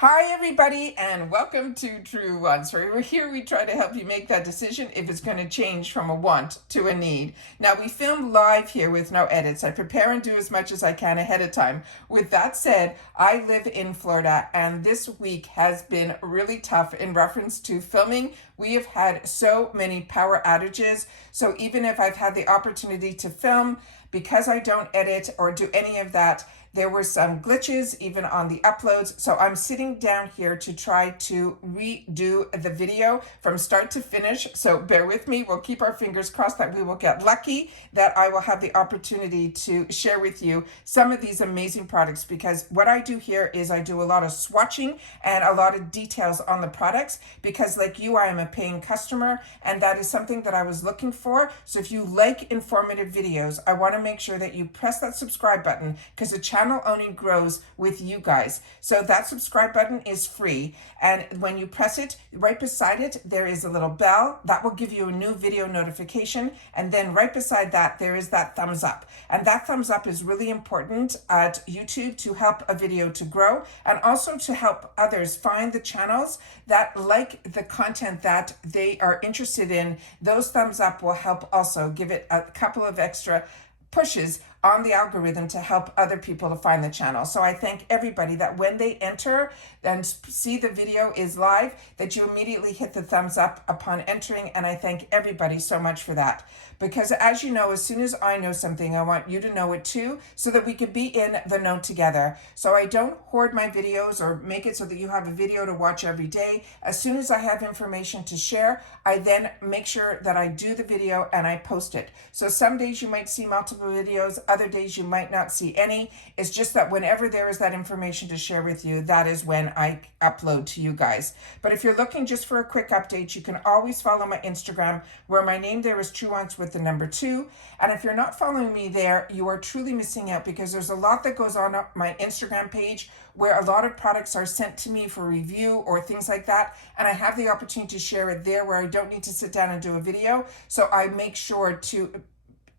Hi everybody and welcome to Truewants. We're here, we try to help you make that decision if it's going to change from a want to a need. Now we film live here with no edits. I prepare and do as much as I can ahead of time. With that said, I live in Florida and this week has been really tough in reference to filming. We have had so many power outages. So even if I've had the opportunity to film, because I don't edit or do any of that, there were some glitches even on the uploads. So I'm sitting down here to try to redo the video from start to finish. So bear with me. We'll keep our fingers crossed that we will get lucky, that I will have the opportunity to share with you some of these amazing products, because what I do here is I do a lot of swatching and a lot of details on the products, because like you, I am a paying customer and that is something that I was looking for. So if you like informative videos, I want to make sure that you press that subscribe button, because the channel only grows with you guys. So that subscribe button is free, and when you press it, right beside it there is a little bell that will give you a new video notification, and then right beside that there is that thumbs up, and that thumbs up is really important at YouTube to help a video to grow, and also to help others find the channels that like the content that they are interested in. Those thumbs up will help also give it a couple of extra pushes on the algorithm to help other people to find the channel. So I thank everybody that when they enter and see the video is live, that you immediately hit the thumbs up upon entering, and I thank everybody so much for that. Because as you know, as soon as I know something, I want you to know it too, so that we could be in the know together. So I don't hoard my videos or make it so that you have a video to watch every day. As soon as I have information to share, I then make sure that I do the video and I post it. So some days you might see multiple videos, other days you might not see any. It's just that whenever there is that information to share with you, that is when I upload to you guys. But if you're looking just for a quick update, you can always follow my Instagram, where my name there is Truewants with the number 2. And if you're not following me there, you are truly missing out, because there's a lot that goes on my Instagram page where a lot of products are sent to me for review or things like that, and I have the opportunity to share it there where I don't need to sit down and do a video. So I make sure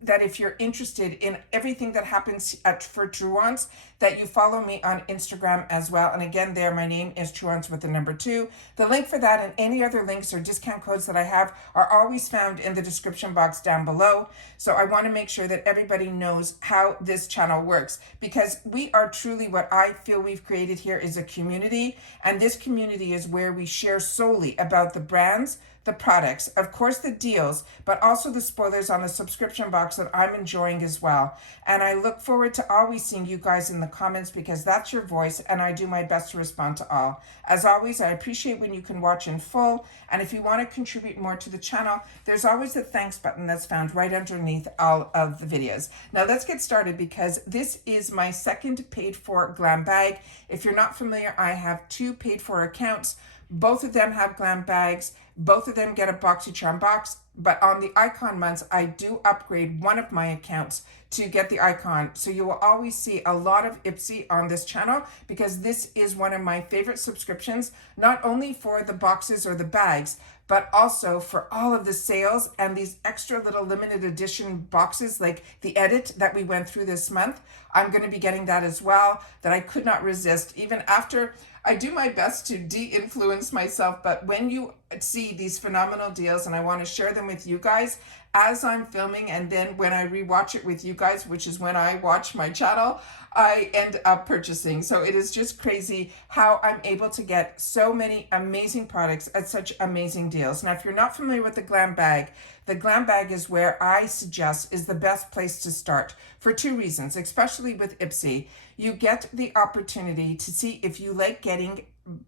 that if you're interested in everything that happens for Truewants, that you follow me on Instagram as well. And again, there, my name is Truewants with the number 2. The link for that and any other links or discount codes that I have are always found in the description box down below. So I want to make sure that everybody knows how this channel works, because we are truly, what I feel we've created here is a community. And this community is where we share solely about the brands, the products, of course the deals, but also the spoilers on the subscription box that I'm enjoying as well. And I look forward to always seeing you guys in the comments, because that's your voice and I do my best to respond to all. As always, I appreciate when you can watch in full, and if you want to contribute more to the channel, there's always the thanks button that's found right underneath all of the videos. Now let's get started, because this is my second paid for GlamBag. If you're not familiar, I have 2 paid for accounts. Both of them have GlamBags. Both of them get a BoxyCharm box, but on the icon months, I do upgrade one of my accounts to get the icon. So you will always see a lot of IPSY on this channel, because this is one of my favorite subscriptions, not only for the boxes or the bags, but also for all of the sales and these extra little limited edition boxes like the edit that we went through this month. I'm going to be getting that as well, that I could not resist, even after I do my best to de-influence myself. But when you see these phenomenal deals, and I want to share them with you guys as I'm filming, and then when I rewatch it with you guys, which is when I watch my channel, I end up purchasing. So it is just crazy how I'm able to get so many amazing products at such amazing deals. Now, if you're not familiar with the GlamBag is where I suggest is the best place to start for 2 reasons, especially with IPSY. You get the opportunity to see if you like getting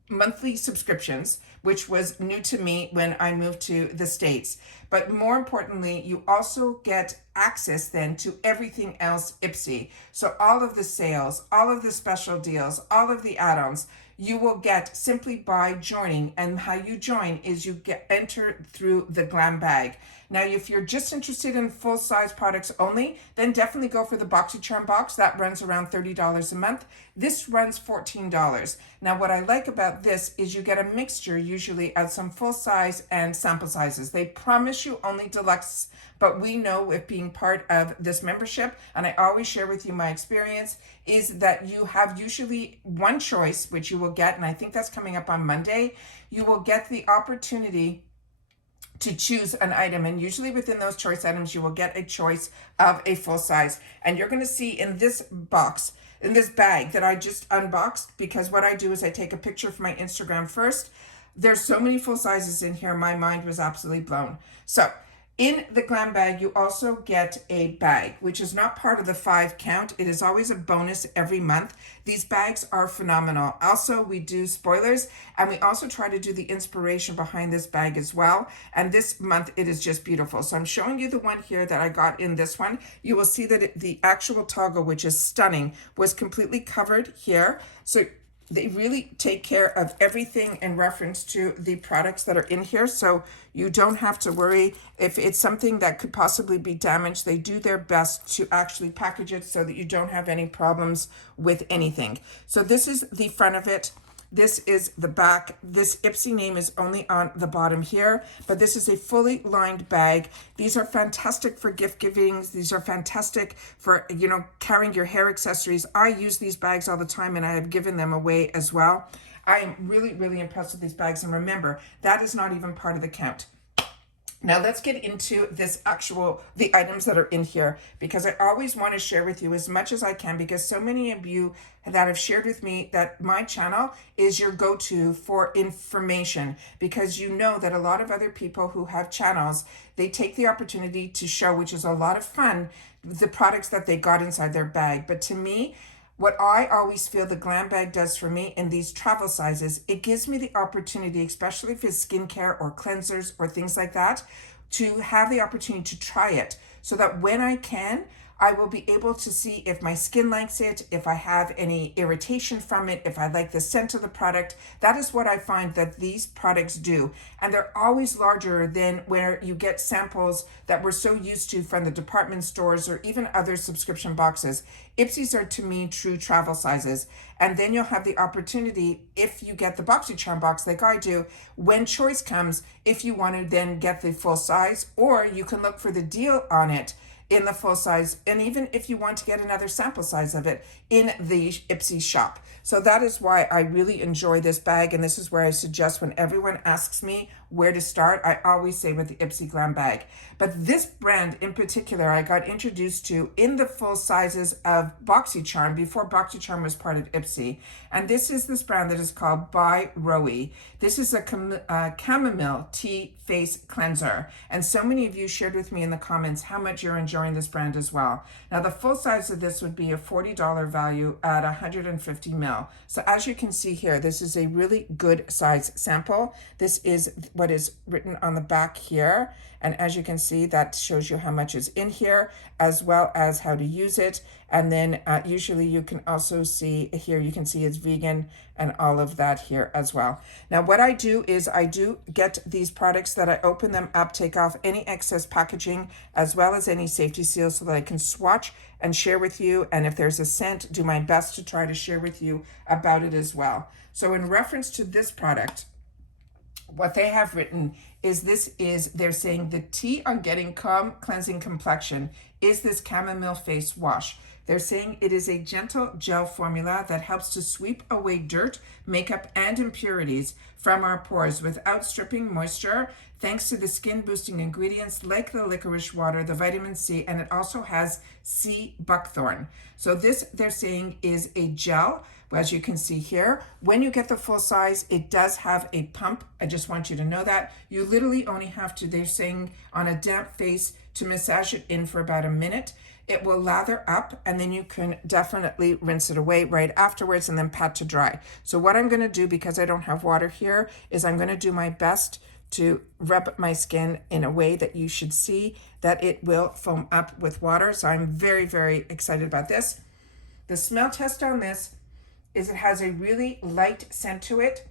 monthly subscriptions, which was new to me when I moved to the States. But more importantly, you also get access then to everything else IPSY. So all of the sales, all of the special deals, all of the add-ons, you will get simply by joining. And how you join is you get entered through the GlamBag. Now, if you're just interested in full-size products only, then definitely go for the BoxyCharm box. That runs around $30 a month. This runs $14. Now, what I like about this is you get a mixture usually of some full size and sample sizes. They promise you only deluxe, but we know with being part of this membership, and I always share with you my experience, is that you have usually one choice, which you will get, and I think that's coming up on Monday. You will get the opportunity to choose an item, and usually within those choice items you will get a choice of a full size. And you're going to see in this box, in this bag that I just unboxed, because what I do is I take a picture for my Instagram first. There's so many full sizes in here, my mind was absolutely blown. So in the GlamBag, you also get a bag, which is not part of the 5 count. It is always a bonus every month. These bags are phenomenal. Also, we do spoilers, and we also try to do the inspiration behind this bag as well. And this month, it is just beautiful. So I'm showing you the one here that I got in this one. You will see that the actual toggle, which is stunning, was completely covered here. So they really take care of everything in reference to the products that are in here. So you don't have to worry if it's something that could possibly be damaged. They do their best to actually package it so that you don't have any problems with anything. So this is the front of it. This is the back. This IPSY name is only on the bottom here, but this is a fully lined bag. These are fantastic for gift givings. These are fantastic for, you know, carrying your hair accessories. I use these bags all the time, and I have given them away as well. I am really, really impressed with these bags. And remember, that is not even part of the count. Now let's get into the items that are in here, because I always want to share with you as much as I can, because so many of you that have shared with me that my channel is your go-to for information, because you know that a lot of other people who have channels, they take the opportunity to show, which is a lot of fun, the products that they got inside their bag. But to me, what I always feel the GlamBag does for me in these travel sizes, it gives me the opportunity, especially if it's skincare or cleansers or things like that, to have the opportunity to try it, so that when I can, I will be able to see if my skin likes it, if I have any irritation from it, if I like the scent of the product. That is what I find that these products do. And they're always larger than where you get samples that we're so used to from the department stores or even other subscription boxes. IPSYs are, to me, true travel sizes. And then you'll have the opportunity, if you get the BoxyCharm box like I do, when choice comes, if you want to then get the full size, or you can look for the deal on it in the full size, and even if you want to get another sample size of it in the IPSY shop. So that is why I really enjoy this bag, and this is where I suggest when everyone asks me where to start, I always say with the IPSY GlamBag. But this brand in particular, I got introduced to in the full sizes of BoxyCharm before BoxyCharm was part of IPSY. And this is this brand that is called By Roe. This is a chamomile tea face cleanser. And so many of you shared with me in the comments how much you're enjoying this brand as well. Now the full size of this would be a $40 value at 150 ml. So as you can see here, this is a really good size sample. This is what is written on the back here. And as you can see, that shows you how much is in here, as well as how to use it. And then usually you can also see here, you can see it's vegan and all of that here as well. Now what I do is I do get these products that I open them up, take off any excess packaging, as well as any safety seals, so that I can swatch and share with you. And if there's a scent, do my best to try to share with you about it as well. So in reference to this product, what they have written is they're saying the tea on getting calm cleansing complexion is this chamomile face wash. They're saying it is a gentle gel formula that helps to sweep away dirt, makeup, and impurities from our pores without stripping moisture, thanks to the skin boosting ingredients like the licorice water, the vitamin C, and it also has sea buckthorn. So this, they're saying, is a gel. As you can see here, when you get the full size, it does have a pump. I just want you to know that. You literally only have to, they're saying, on a damp face to massage it in for about a minute. It will lather up, and then you can definitely rinse it away right afterwards and then pat to dry. So what I'm going to do, because I don't have water here, is I'm going to do my best to rub my skin in a way that you should see that it will foam up with water. So I'm very, very excited about this. The smell test on this is it has a really light scent to it,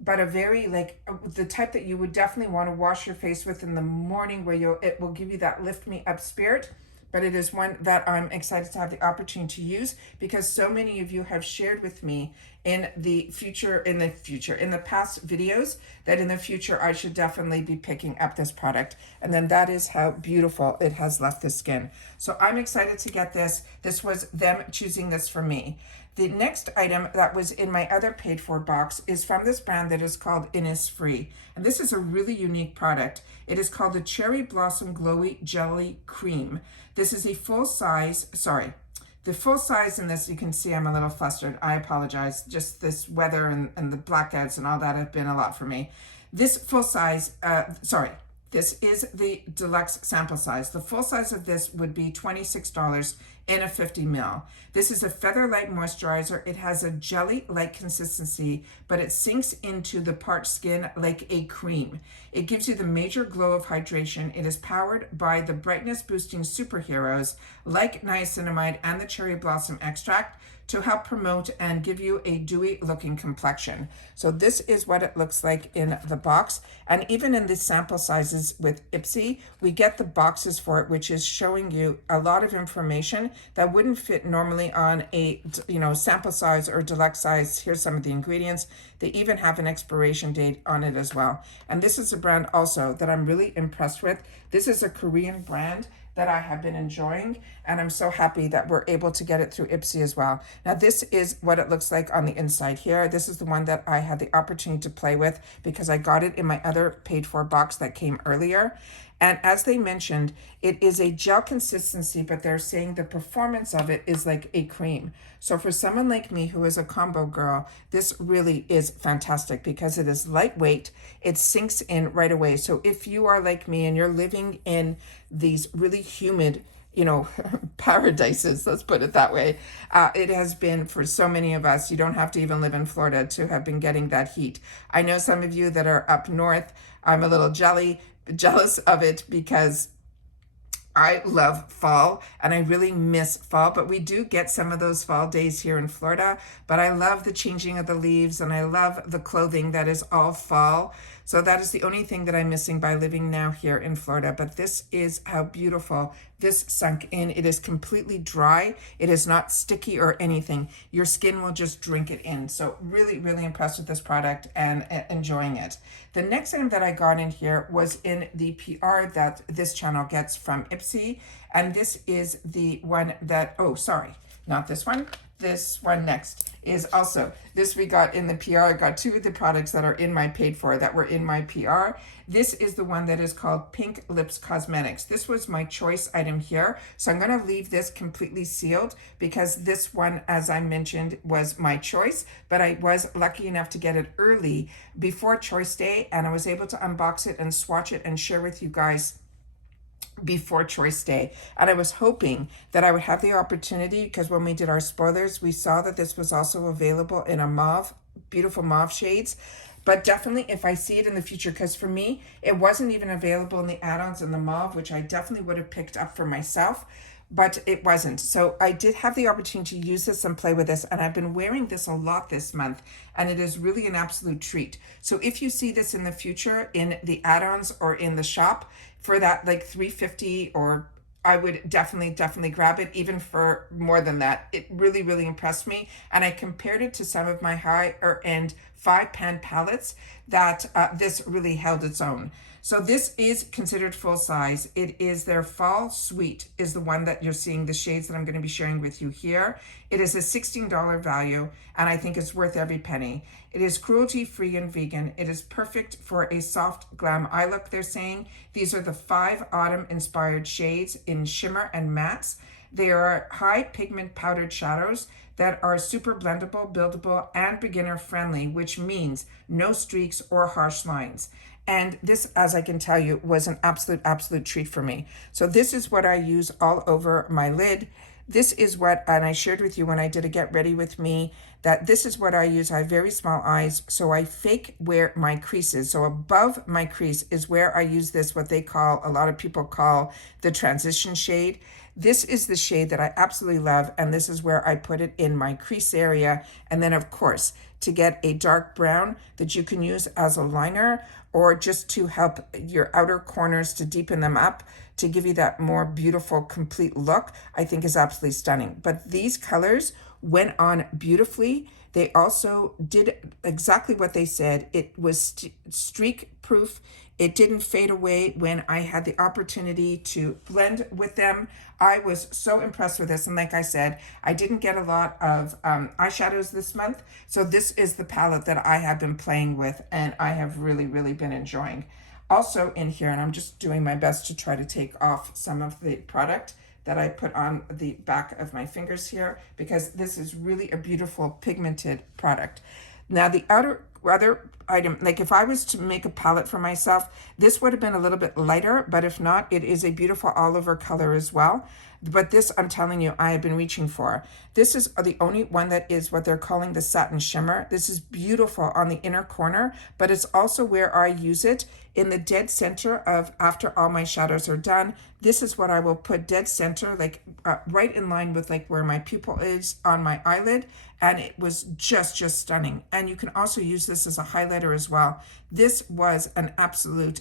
but a very, like, the type that you would definitely want to wash your face with in the morning, where it will give you that lift me up spirit. but it is one that I'm excited to have the opportunity to use because so many of you have shared with me in the past videos that in the future I should definitely be picking up this product. And then that is how beautiful it has left the skin. So I'm excited to get this. This was them choosing this for me. The next item that was in my other paid for box is from this brand that is called Innisfree. And this is a really unique product. It is called the Cherry Blossom Glowy Jelly Cream. This is a full size, the full size in this, you can see I'm a little flustered. I apologize. Just this weather and the blackouts and all that have been a lot for me. This full size, this is the deluxe sample size. The full size of this would be $26 in a 50 ml. This is a feather-light moisturizer. It has a jelly-like consistency, but it sinks into the parched skin like a cream. It gives you the major glow of hydration. It is powered by the brightness-boosting superheroes like niacinamide and the cherry blossom extract to help promote and give you a dewy looking complexion. So this is what it looks like in the box. And even in the sample sizes with IPSY, we get the boxes for it, which is showing you a lot of information that wouldn't fit normally on a sample size or deluxe size. Here's some of the ingredients. They even have an expiration date on it as well. And this is a brand also that I'm really impressed with. This is a Korean brand that I have been enjoying, and I'm so happy that we're able to get it through IPSY as well. Now this is what it looks like on the inside here. This is the one that I had the opportunity to play with because I got it in my other paid for box that came earlier. And as they mentioned, it is a gel consistency, but they're saying the performance of it is like a cream. So for someone like me who is a combo girl, this really is fantastic because it is lightweight. It sinks in right away. So if you are like me and you're living in these really humid, paradises, let's put it that way. It has been for so many of us. You don't have to even live in Florida to have been getting that heat. I know some of you that are up north, I'm a little jealous of it because I love fall and I really miss fall, but we do get some of those fall days here in Florida. But I love the changing of the leaves and I love the clothing that is all fall. So that is the only thing that I'm missing by living now here in Florida. But this is how beautiful this sunk in. It is completely dry. It is not sticky or anything. Your skin will just drink it in. So really, really impressed with this product and enjoying it. The next item that I got in here was in the PR that this channel gets from IPSY. And this is the one that, not this one. This one next is also, this we got in the PR. I got two of the products that are in my paid for that were in my PR. This is the one that is called Pink Lips Cosmetics. This was my choice item here. So I'm going to leave this completely sealed because this one, as I mentioned, was my choice, but I was lucky enough to get it early before choice day and I was able to unbox it and swatch it and share with you guys before choice day. And I was hoping that I would have the opportunity because when we did our spoilers, we saw that this was also available in a mauve, beautiful mauve shades. But definitely if I see it in the future, because for me, it wasn't even available in the add-ons in the mauve, which I definitely would have picked up for myself, but it wasn't. So I did have the opportunity to use this and play with this, and I've been wearing this a lot this month, and it is really an absolute treat. So if you see this in the future in the add-ons or in the shop for that like $3.50, or I would definitely grab it even for more than that. It really, really impressed me. And I compared it to some of my higher end 5-pan palettes that this really held its own. So this is considered full size. It is their Fall Suite is the one that you're seeing, the shades that I'm going to be sharing with you here. It is a $16 value, and I think it's worth every penny. It is cruelty-free and vegan. It is perfect for a soft glam eye look, they're saying. These are the 5 autumn-inspired shades in shimmer and mattes. They are high pigment powdered shadows that are super blendable, buildable, and beginner-friendly, which means no streaks or harsh lines. And this, as I can tell you, was an absolute treat for me. So this is what I use all over my lid. This is what, and I shared with you when I did a get ready with me, that this is what I use. I have very small eyes, so I fake where my crease is. So above my crease is where I use this, what they call, a lot of people call the transition shade. This is the shade that I absolutely love, and this is where I put it in my crease area. And then of course, to get a dark brown that you can use as a liner or just to help your outer corners to deepen them up, to give you that more beautiful, complete look, I think is absolutely stunning. But these colors went on beautifully. They also did exactly what they said. It was streak proof. It didn't fade away when I had the opportunity to blend with them. I was so impressed with this. And like I said, I didn't get a lot of eyeshadows this month. So this is the palette that I have been playing with and I have really, really been enjoying. Also in here, and I'm just doing my best to try to take off some of the product that I put on the back of my fingers here, because this is really a beautiful pigmented product. Now the other item, like if I was to make a palette for myself, this would have been a little bit lighter, but if not, it is a beautiful olive color as well. But this, I'm telling you, I have been reaching for. This is the only one that is what they're calling the satin shimmer. This is beautiful on the inner corner, but it's also where I use it in the dead center of, after all my shadows are done. This is what I will put dead center, like right in line with like where my pupil is on my eyelid. And it was just stunning. And you can also use this as a highlighter as well. This was an absolute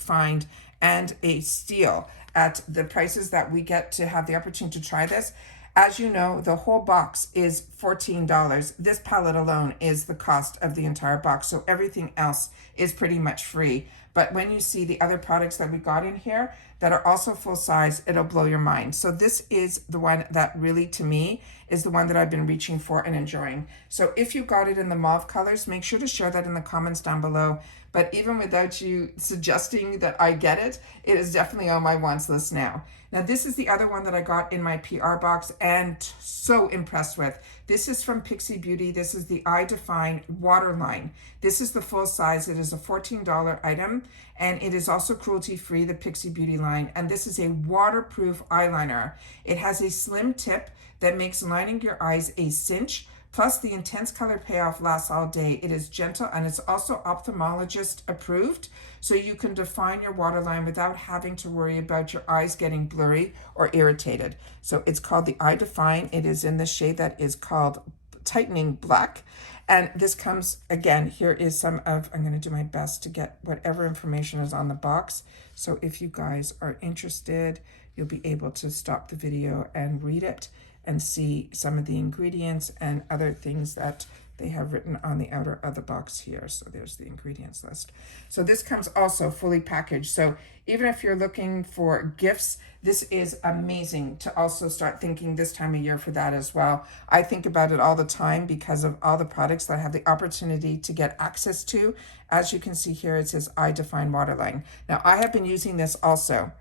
find and a steal at the prices that we get to have the opportunity to try this. As you know, the whole box is $14. This palette alone is the cost of the entire box. So everything else is pretty much free. But when you see the other products that we got in here that are also full size, it'll blow your mind. So this is the one that really, to me, is the one that I've been reaching for and enjoying. So if you got it in the mauve colors, make sure to share that in the comments down below. But even without you suggesting that I get it, it is definitely on my wants list now. Now this is the other one that I got in my PR box and so impressed with. This is from Pixie Beauty. This is the I Define Waterline. This is the full size. It is a $14 item and it is also cruelty free, the Pixie Beauty line. And this is a waterproof eyeliner. It has a slim tip that makes lining your eyes a cinch. Plus the intense color payoff lasts all day. It is gentle and it's also ophthalmologist approved. So you can define your waterline without having to worry about your eyes getting blurry or irritated. So it's called the I Define. It is in the shade that is called Tightening Black. And this comes, again, here is some of, I'm going to do my best to get whatever information is on the box. So if you guys are interested, you'll be able to stop the video and read it and see some of the ingredients and other things that they have written on the outer of the box here. So there's the ingredients list. So this comes also fully packaged. So even if you're looking for gifts, this is amazing to also start thinking this time of year for that as well. I think about it all the time because of all the products that I have the opportunity to get access to. As you can see here, it says I Define Waterline. Now I have been using this also.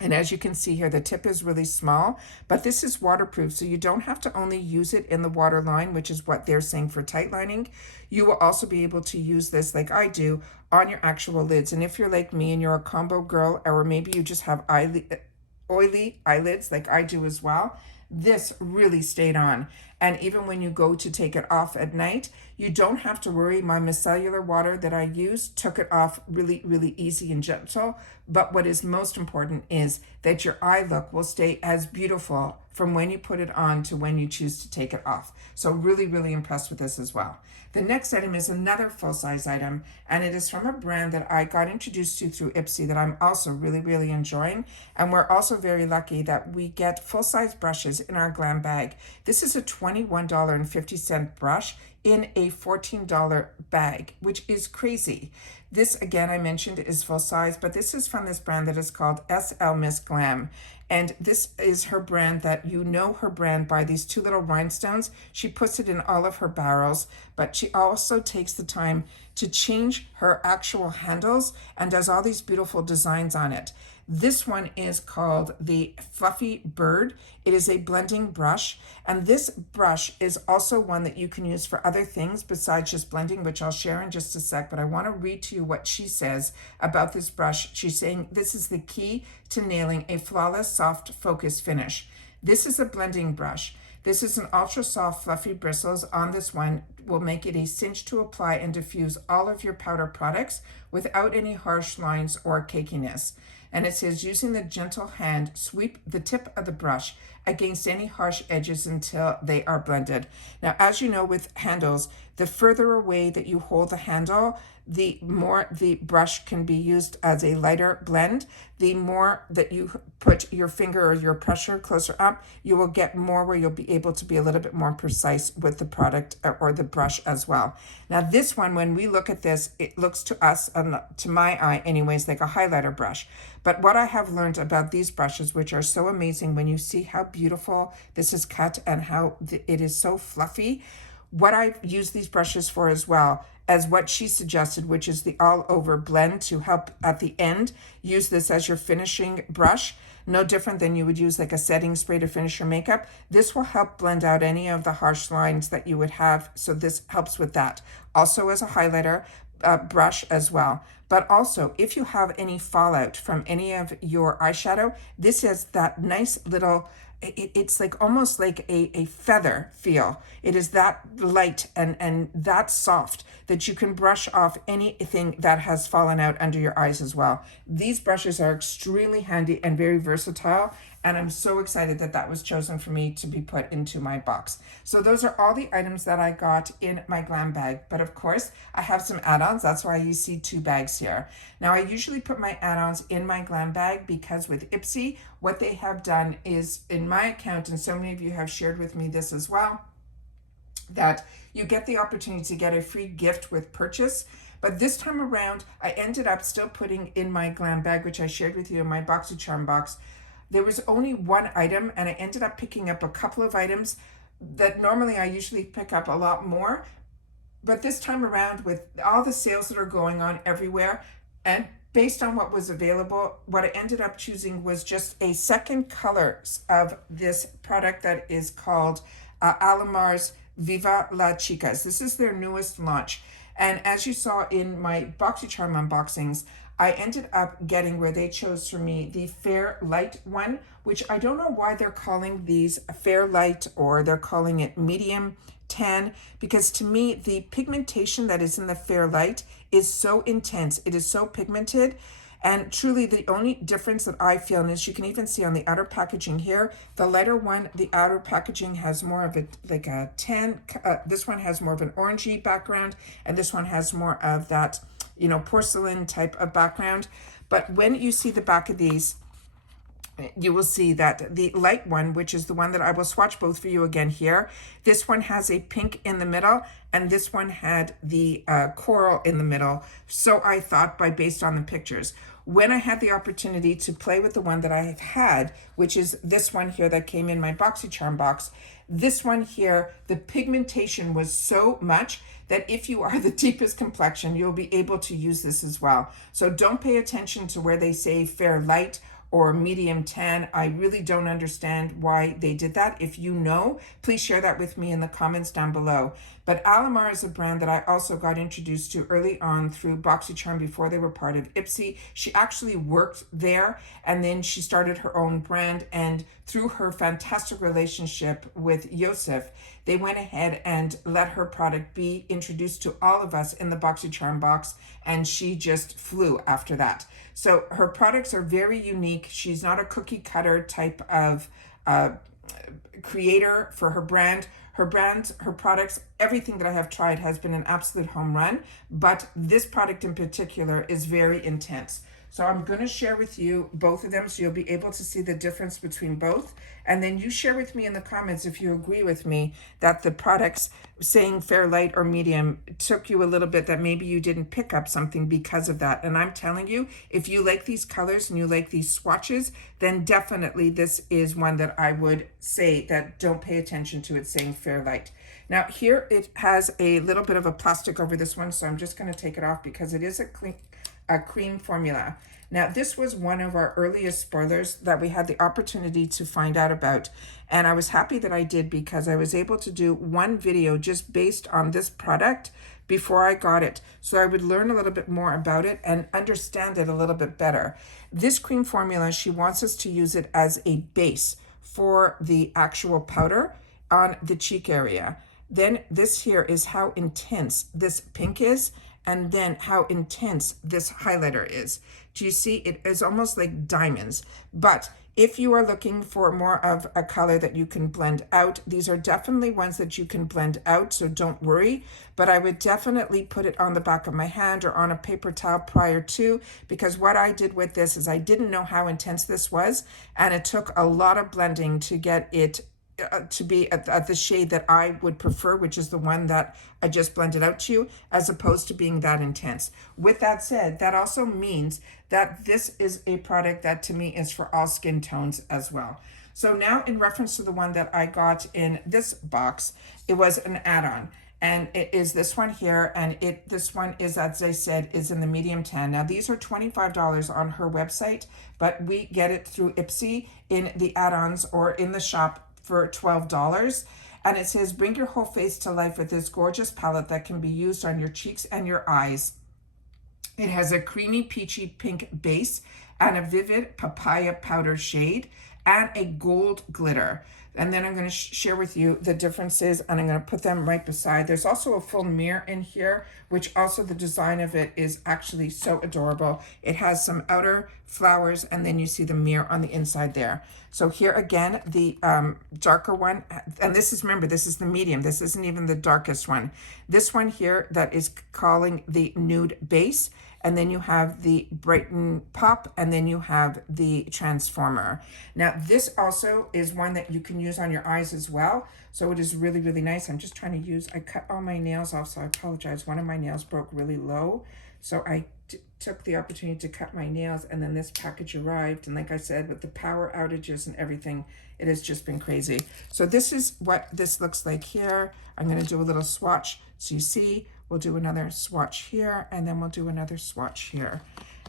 And as you can see here, the tip is really small, but this is waterproof. So you don't have to only use it in the water line, which is what they're saying for tight lining. You will also be able to use this like I do on your actual lids. And if you're like me and you're a combo girl, or maybe you just have oily eyelids like I do as well, this really stayed on. And even when you go to take it off at night, you don't have to worry. My micellar water that I use took it off really easy and gentle. But what is most important is that your eye look will stay as beautiful from when you put it on to when you choose to take it off. So really impressed with this as well. The next item is another full-size item, and it is from a brand that I got introduced to through IPSY that I'm also really enjoying. And we're also very lucky that we get full-size brushes in our GlamBag. This is a $21.50 brush in a $14 bag, which is crazy. This, again, I mentioned is full size, but this is from this brand that is called SL Miss Glam. And this is her brand that you know her brand by these two little rhinestones. She puts it in all of her barrels, but she also takes the time to change her actual handles and does all these beautiful designs on it. This one is called the Fluffy Bird. It is a blending brush, and this brush is also one that you can use for other things besides just blending, which I'll share in just a sec, but I want to read to you what she says about this brush. She's saying this is the key to nailing a flawless, soft focus finish. This is a blending brush. This is an ultra soft fluffy bristles on this one will make it a cinch to apply and diffuse all of your powder products without any harsh lines or cakiness. And it says, using the gentle hand, sweep the tip of the brush against any harsh edges until they are blended. Now, as you know with handles, the further away that you hold the handle, the more the brush can be used as a lighter blend. The more that you put your finger or your pressure closer up, you will get more where you'll be able to be a little bit more precise with the product or the brush as well. Now this one, when we look at this, it looks to us, to my eye anyways, like a highlighter brush. But what I have learned about these brushes, which are so amazing when you see how beautiful this is cut and how it is so fluffy, what I use these brushes for as well as what she suggested, which is the all over blend to help at the end. Use this as your finishing brush, no different than you would use like a setting spray to finish your makeup. This will help blend out any of the harsh lines that you would have. So this helps with that. Also as a highlighter brush as well. But also if you have any fallout from any of your eyeshadow, this is that nice little, it's like almost like a feather feel. It is that light and that soft that you can brush off anything that has fallen out under your eyes as well. These brushes are extremely handy and very versatile, and I'm so excited that that was chosen for me to be put into my box. So those are all the items that I got in my GlamBag. But of course, I have some add-ons. That's why you see 2 bags here. Now, I usually put my add-ons in my GlamBag because with IPSY, what they have done is, in my account, and so many of you have shared with me this as well, that you get the opportunity to get a free gift with purchase. But this time around, I ended up still putting in my GlamBag, which I shared with you in my BoxyCharm box. There was only 1 item, and I ended up picking up a couple of items that normally I usually pick up a lot more. But this time around, with all the sales that are going on everywhere, and based on what was available, what I ended up choosing was just a second color of this product that is called Alamar's Viva La Chicas. This is their newest launch. And as you saw in my BoxyCharm unboxings, I ended up getting where they chose for me the Fair Light one, which I don't know why they're calling these Fair Light or they're calling it Medium Tan, because to me, the pigmentation that is in the Fair Light is so intense. It is so pigmented. And truly the only difference that I feel, and as you can even see on the outer packaging here, the lighter one, the outer packaging has more of a, like a tan, this one has more of an orangey background, and this one has more of that, you know, porcelain type of background. But when you see the back of these, you will see that the light one, which is the one that I will swatch both for you again here, this one has a pink in the middle, and this one had the coral in the middle. So I thought, based on the pictures. When I had the opportunity to play with the one that I have had, which is this one here that came in my BoxyCharm box, this one here, the pigmentation was so much that if you are the deepest complexion, you'll be able to use this as well. So don't pay attention to where they say Fair Light or Medium Tan. I really don't understand why they did that. If you know, please share that with me in the comments down below. But Alamar is a brand that I also got introduced to early on through BoxyCharm before they were part of IPSY. She actually worked there, and then she started her own brand, and through her fantastic relationship with Yosef, they went ahead and let her product be introduced to all of us in the BoxyCharm box, and she just flew after that. So her products are very unique. She's not a cookie cutter type of creator for her brand. Her products, everything that I have tried has been an absolute home run, but this product in particular is very intense. So I'm going to share with you both of them so you'll be able to see the difference between both. And then you share with me in the comments if you agree with me that the products saying Fair Light or Medium took you a little bit, that maybe you didn't pick up something because of that. And I'm telling you, if you like these colors and you like these swatches, then definitely this is one that I would say that don't pay attention to it saying Fair Light. Now here it has a little bit of a plastic over this one, so I'm just going to take it off because it is a cream formula. Now this was one of our earliest spoilers that we had the opportunity to find out about, and I was happy that I did because I was able to do one video just based on this product before I got it, so I would learn a little bit more about it and understand it a little bit better. This cream formula, she wants us to use it as a base for the actual powder on the cheek area. Then this here is how intense this pink is, and then how intense this highlighter is. Do you see? It is almost like diamonds. But if you are looking for more of a color that you can blend out, these are definitely ones that you can blend out, so don't worry. But I would definitely put it on the back of my hand or on a paper towel prior to, because what I did with this is I didn't know how intense this was, and it took a lot of blending to get it to be at the shade that I would prefer, which is the one that I just blended out to you, as opposed to being that intense. With that said, that also means that this is a product that to me is for all skin tones as well. So now in reference to the one that I got in this box, it was an add-on. And it is this one here, and this one is, as I said, is in the medium tan. Now these are $25 on her website, but we get it through IPSY in the add-ons or in the shop for $12. And it says, bring your whole face to life with this gorgeous palette that can be used on your cheeks and your eyes. It has a creamy peachy pink base and a vivid papaya powder shade and a gold glitter. And then I'm going to share with you the differences, and I'm going to put them right beside. There's also a full mirror in here, which also the design of it is actually so adorable. It has some outer flowers, and then you see the mirror on the inside there. So here again, the darker one, and this is, remember, this is the medium. This isn't even the darkest one. This one here that is calling the nude base, and then you have the Brighten Pop, and then you have the Transformer. Now, this also is one that you can use on your eyes as well. So it is really, really nice. I'm just trying to use, I cut all my nails off, so I apologize. One of my nails broke really low. So I took the opportunity to cut my nails, and then this package arrived. And like I said, with the power outages and everything, it has just been crazy. So this is what this looks like here. I'm gonna do a little swatch. So you see, we'll do another swatch here, and then we'll do another swatch here.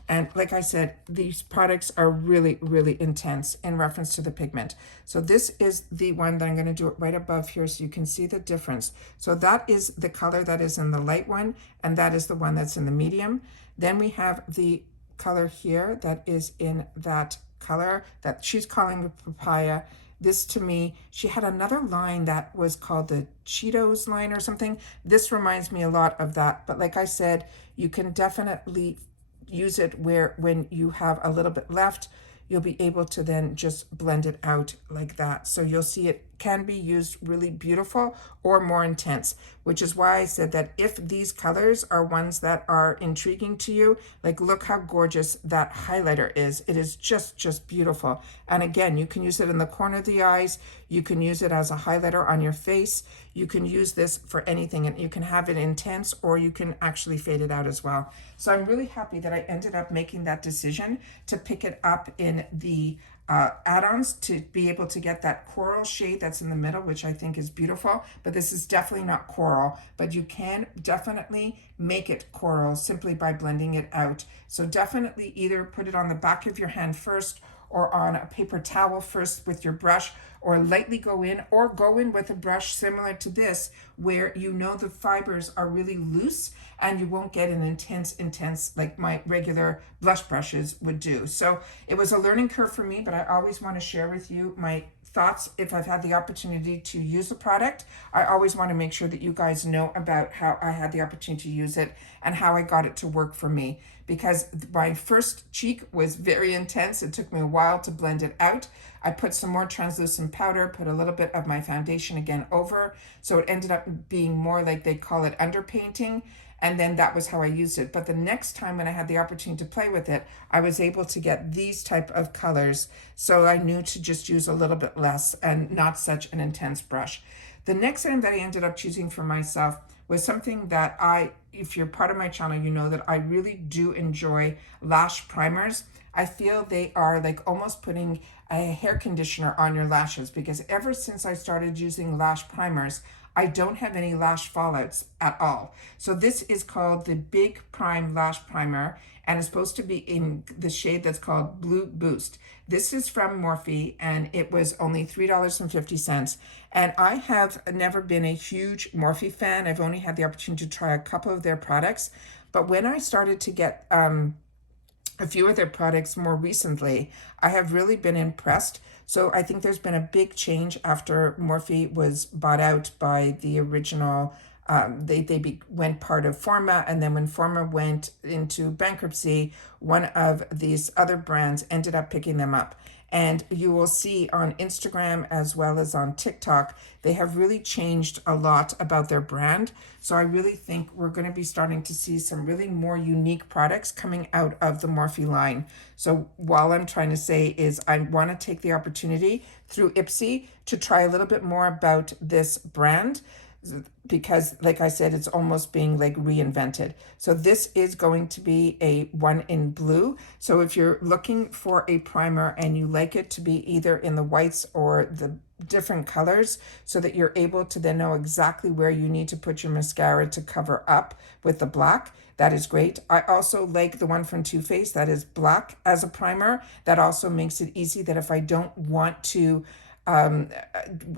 And like I said, these products are really, really intense in reference to the pigment. So this is the one that I'm going to do it right above here so you can see the difference. So that is the color that is in the light one, and that is the one that's in the medium. Then we have the color here that is in that color that she's calling the papaya. This to me, she had another line that was called the Cheetos line or something. This reminds me a lot of that. But like I said, you can definitely use it where when you have a little bit left, you'll be able to then just blend it out like that. So you'll see it can be used really beautiful or more intense, which is why I said that if these colors are ones that are intriguing to you, like look how gorgeous that highlighter is. It is just beautiful. And again, you can use it in the corner of the eyes. You can use it as a highlighter on your face. You can use this for anything, and you can have it intense or you can actually fade it out as well. So I'm really happy that I ended up making that decision to pick it up in the add-ons to be able to get that coral shade that's in the middle, which I think is beautiful. But this is definitely not coral, but you can definitely make it coral simply by blending it out. So definitely either put it on the back of your hand first or on a paper towel first with your brush, or lightly go in with a brush similar to this where you know the fibers are really loose and you won't get an intense like my regular blush brushes would do. So it was a learning curve for me, but I always want to share with you my thoughts if I've had the opportunity to use the product. I always want to make sure that you guys know about how I had the opportunity to use it and how I got it to work for me, because my first cheek was very intense. It took me a while to blend it out. I put some more translucent powder, put a little bit of my foundation again over, so it ended up being more like they call it underpainting. And then that was how I used it. But the next time when I had the opportunity to play with it, I was able to get these type of colors. So I knew to just use a little bit less and not such an intense brush. The next item that I ended up choosing for myself was something that if you're part of my channel, you know that I really do enjoy lash primers. I feel they are like almost putting a hair conditioner on your lashes, because ever since I started using lash primers, I don't have any lash fallouts at all. So this is called the Big Prime Lash Primer, and it's supposed to be in the shade that's called Blue Boost. This is from Morphe, and it was only $3.50. And I have never been a huge Morphe fan. I've only had the opportunity to try a couple of their products. But when I started to get a few of their products more recently, I have really been impressed. So I think there's been a big change after Morphe was bought out by the original. They went part of Forma, and then when Forma went into bankruptcy, one of these other brands ended up picking them up. And you will see on Instagram as well as on TikTok, they have really changed a lot about their brand. So I really think we're going to be starting to see some really more unique products coming out of the Morphe line. So while I'm trying to say is I want to take the opportunity through IPSY to try a little bit more about this brand, because like I said, it's almost being like reinvented. So this is going to be a one in blue. So if you're looking for a primer and you like it to be either in the whites or the different colors, so that you're able to then know exactly where you need to put your mascara to cover up with the black, that is great. I also like the one from Too Faced that is black as a primer. That also makes it easy that if I don't want to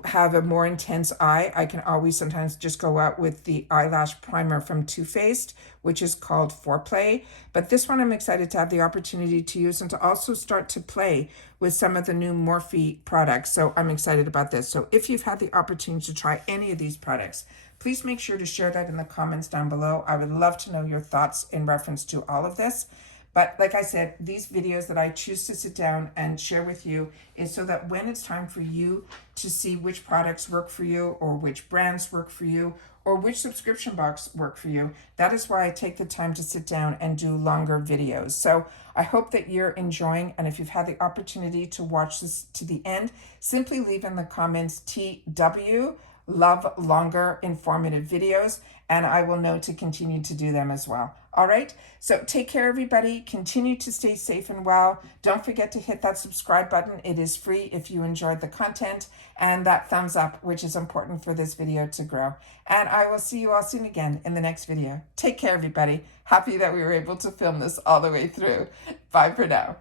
have a more intense eye, I can always sometimes just go out with the eyelash primer from Too Faced, which is called Foreplay. But this one I'm excited to have the opportunity to use and to also start to play with some of the new Morphe products. So I'm excited about this. So if you've had the opportunity to try any of these products, please make sure to share that in the comments down below. I would love to know your thoughts in reference to all of this. But like I said, these videos that I choose to sit down and share with you is so that when it's time for you to see which products work for you, or which brands work for you, or which subscription box work for you, that is why I take the time to sit down and do longer videos. So I hope that you're enjoying, and if you've had the opportunity to watch this to the end, simply leave in the comments TW, love longer informative videos, and I will know to continue to do them as well. All right, so take care, everybody. Continue to stay safe and well. Don't forget to hit that subscribe button. It is free if you enjoyed the content, and that thumbs up, which is important for this video to grow. And I will see you all soon again in the next video. Take care, everybody. Happy that we were able to film this all the way through. Bye for now.